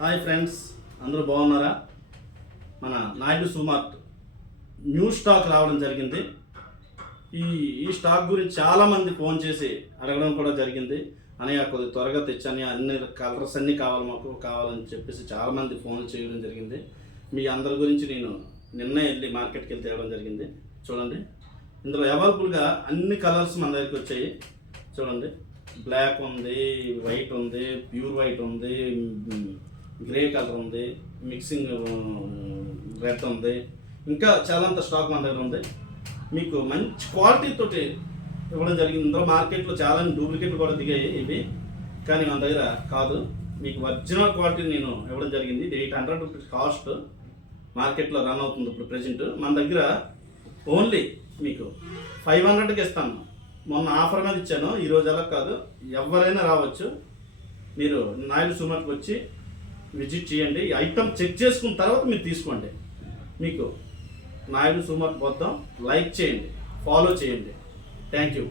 Hi friends, అందరూ బాగున్నారా? మన నాయుడు సుమార్ట్ న్యూ స్టాక్ రావడం జరిగింది. ఈ స్టాక్ గురించి చాలామంది ఫోన్ చేసి అడగడం కూడా జరిగింది. అనయ్య కొద్దిగా త్వరగా తెచ్చని, అన్ని కలర్స్ అన్నీ కావాలి, మాకు కావాలని చెప్పేసి చాలామంది ఫోన్లు చేయడం జరిగింది. మీ అందరి గురించి నేను నిన్నే వెళ్ళి మార్కెట్కి వెళ్ళి తేవడం జరిగింది. చూడండి, ఇందులో అవైలబుల్గా అన్ని కలర్స్ మన దగ్గరికి వచ్చాయి. చూడండి, బ్లాక్ ఉంది, వైట్ ఉంది, ప్యూర్ వైట్ ఉంది, గ్రే కలర్ ఉంది, మిక్సింగ్ రెడ్ ఉంది, ఇంకా చాలాంత స్టాక్ మన దగ్గర ఉంది. మీకు మంచి క్వాలిటీ తోటి ఇవ్వడం జరిగింది. ఇందులో మార్కెట్లో చాలా డూప్లికేట్లు కూడా దిగాయి ఇవి, కానీ మన దగ్గర కాదు. మీకు ఒరిజినల్ క్వాలిటీ నేను ఇవ్వడం జరిగింది. ఇది 800 రూపీస్ కాస్ట్ మార్కెట్లో రన్ అవుతుంది ఇప్పుడు ప్రజెంట్. మన దగ్గర ఓన్లీ మీకు 500కి ఇస్తాను. మొన్న ఆఫర్ మీద ఇచ్చాను, ఈరోజు అలా కాదు. ఎవరైనా రావచ్చు, మీరు నాయుడు సుమార్ట్కి వచ్చి విజిట్ చేయండి. ఐటమ్ చెక్ చేసుకున్న తర్వాత మీరు తీసుకోండి. మీకు నాయుడు సుమార్ట్ మొత్తం లైక్ చేయండి, ఫాలో చేయండి. Thank you.